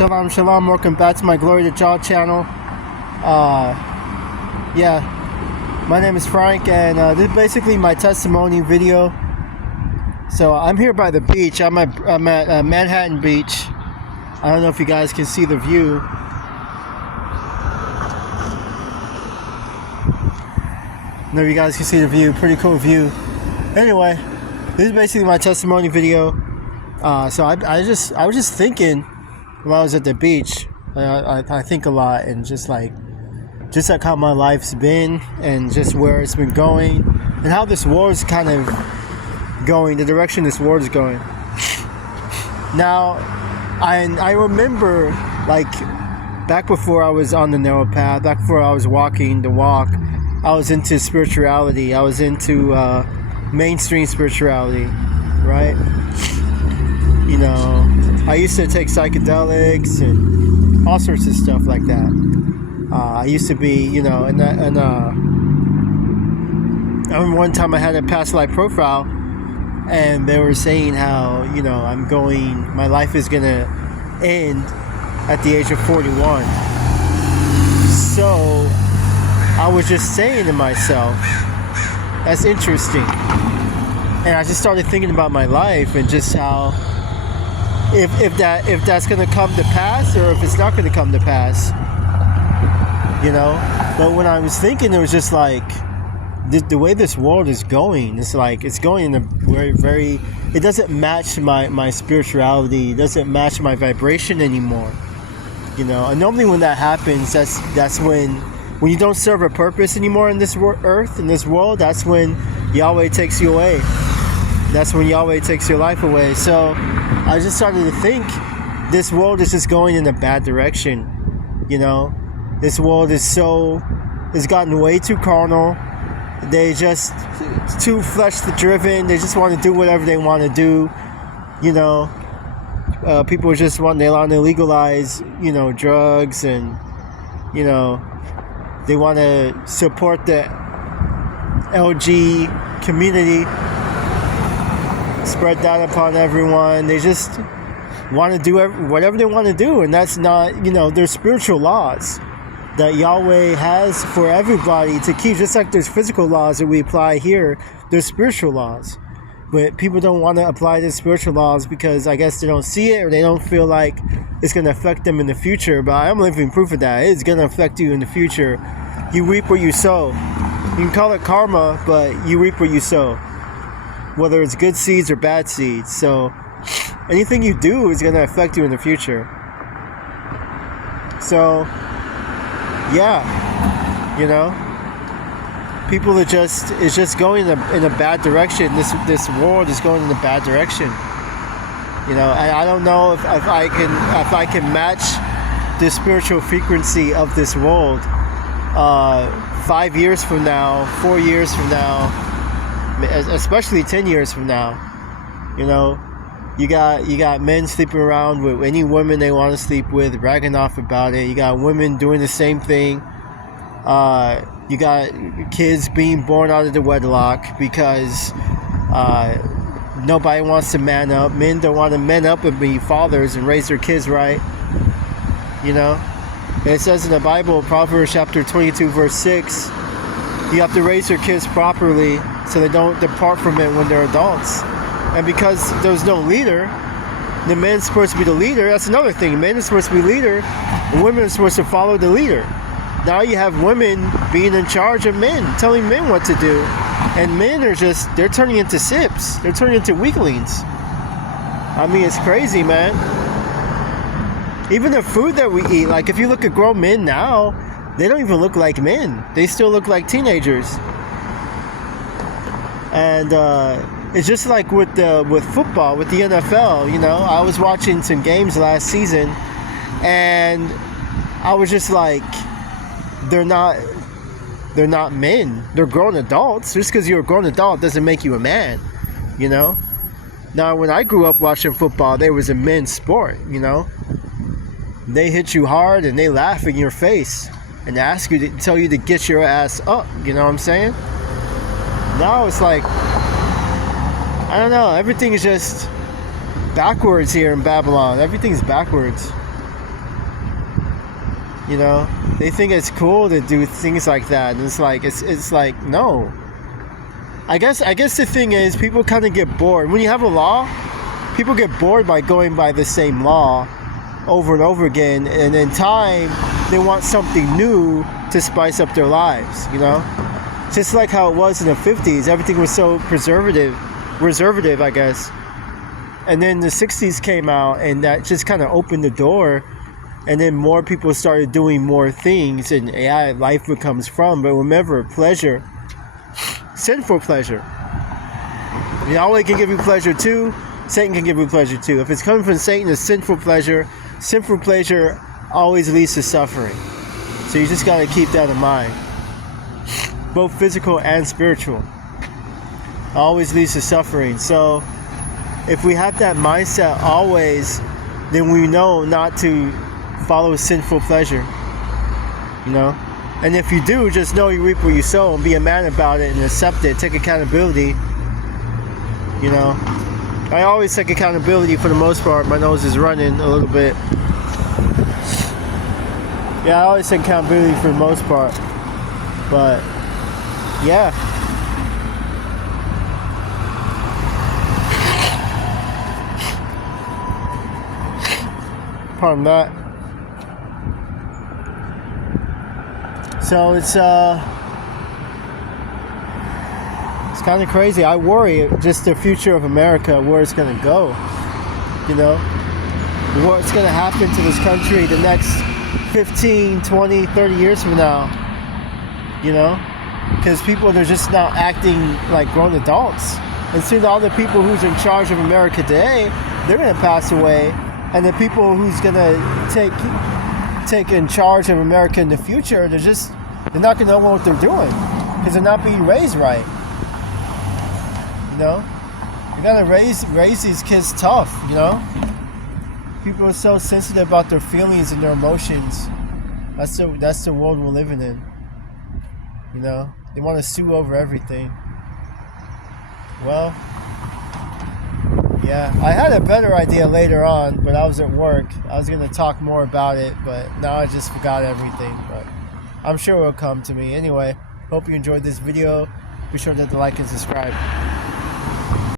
Shalom, shalom. Welcome back to my Glory to Jah channel. Yeah, my name is Frank, and this is basically my testimony video. So I'm here by the beach. I'm at Manhattan Beach. I don't know if you guys can see the view. No, you guys can see the view. Pretty cool view. Anyway, this is basically my testimony video. So I was just thinking when I was at the beach. I think a lot, and just like how my life's been, and just where it's been going, and how this war is kind of going, the direction this war is going. Now, I remember, like, back before I was on the narrow path, back before I was walking the walk, I was into spirituality. I was into mainstream spirituality, right? You know, I used to take psychedelics and all sorts of stuff like that. I used to be, you know, I remember one time I had a past life profile, and they were saying how, you know, my life is gonna end at the age of 41. So I was just saying to myself, that's interesting. And I just started thinking about my life, and just how if that's gonna come to pass, or if it's not gonna come to pass, you know. But when I was thinking, it was just like the way this world is going. It's like it's going in a very. It doesn't match my spirituality. It doesn't match my vibration anymore. You know. And normally when that happens, that's when you don't serve a purpose anymore in this earth, in this world. That's when Yahweh takes you away. That's when Yahweh takes your life away. So I just started to think, this world is just going in a bad direction. You know, this world it's gotten way too carnal. They just too flesh driven. They just want to do whatever they want to do. You know, people just want to legalize, you know, drugs, and, you know, they want to support the LG community, spread that upon everyone. They just want to do whatever they want to do, and that's not, you know, there's spiritual laws that Yahweh has for everybody to keep, just like there's physical laws that we apply here. There's spiritual laws, but people don't want to apply the spiritual laws because I guess they don't see it, or they don't feel like it's going to affect them in the future. But I'm living proof of that. It's going to affect you in the future. You reap what you sow. You can call it karma, but you reap what you sow, whether it's good seeds or bad seeds. So anything you do is going to affect you in the future. So yeah, you know, people are just going in a bad direction. This world is going in a bad direction. You know, I don't know if I can match the spiritual frequency of this world 5 years from now, 4 years from now, especially 10 years from now. You know, you got men sleeping around with any woman they want to sleep with, bragging off about it. You got women doing the same thing. You got kids being born out of the wedlock because nobody wants to man up. Men don't want to man up and be fathers and raise their kids right. You know, it says in the Bible, Proverbs chapter 22 verse 6, you have to raise your kids properly so they don't depart from it when they're adults. And because there's no leader, the men's supposed to be the leader. That's another thing. Men are supposed to be leader, and women are supposed to follow the leader. Now you have women being in charge of men, telling men what to do. And men are they're turning into sips. They're turning into weaklings. I mean, it's crazy, man. Even the food that we eat, like if you look at grown men now, they don't even look like men. They still look like teenagers. And it's just like with football, with the NFL. You know, I was watching some games last season, and I was just like, they're not men. They're grown adults. Just because you're a grown adult doesn't make you a man. You know. Now, when I grew up watching football, there was a men's sport. You know, they hit you hard and they laugh in your face and tell you to get your ass up. You know what I'm saying? Now it's like, I don't know, everything is just backwards here in Babylon. Everything's backwards. You know, they think it's cool to do things like that, and it's like no. I guess the thing is, people kind of get bored when you have a law. People get bored by going by the same law over and over again, and in time they want something new to spice up their lives. You know, just like how it was in the 50s, everything was so reservative, I guess. And then the 60s came out, and that just kind of opened the door. And then more people started doing more things, and yeah, life becomes fun. But remember, pleasure, sinful pleasure. Yahweh can give you pleasure too. Satan can give you pleasure too. If it's coming from Satan, it's sinful pleasure. Sinful pleasure always leads to suffering. So you just got to keep that in mind. Both physical and spiritual. Always leads to suffering. So if we have that mindset always, then we know not to follow sinful pleasure, you know. And if you do, just know you reap what you sow, and be a man about it and accept it. Take accountability, you know. I always take accountability for the most part. My nose is running a little bit. Yeah, I always take accountability for the most part. But yeah. Pardon that. So it's kind of crazy. I worry just the future of America, where it's going to go. You know, what's going to happen to this country the next 15, 20, 30 years from now. You know, because people, they're just not acting like grown adults. And soon all the people who's in charge of America today, they're going to pass away. And the people who's going to take in charge of America in the future, they're not going to know what they're doing, because they're not being raised right. You know, you got to raise these kids tough. You know, people are so sensitive about their feelings and their emotions. That's the world we're living in. You know, they want to sue over everything. Well, yeah, I had a better idea later on, but I was at work. I was going to talk more about it, but now I just forgot everything. But I'm sure it will come to me. Anyway, hope you enjoyed this video. Be sure to like and subscribe.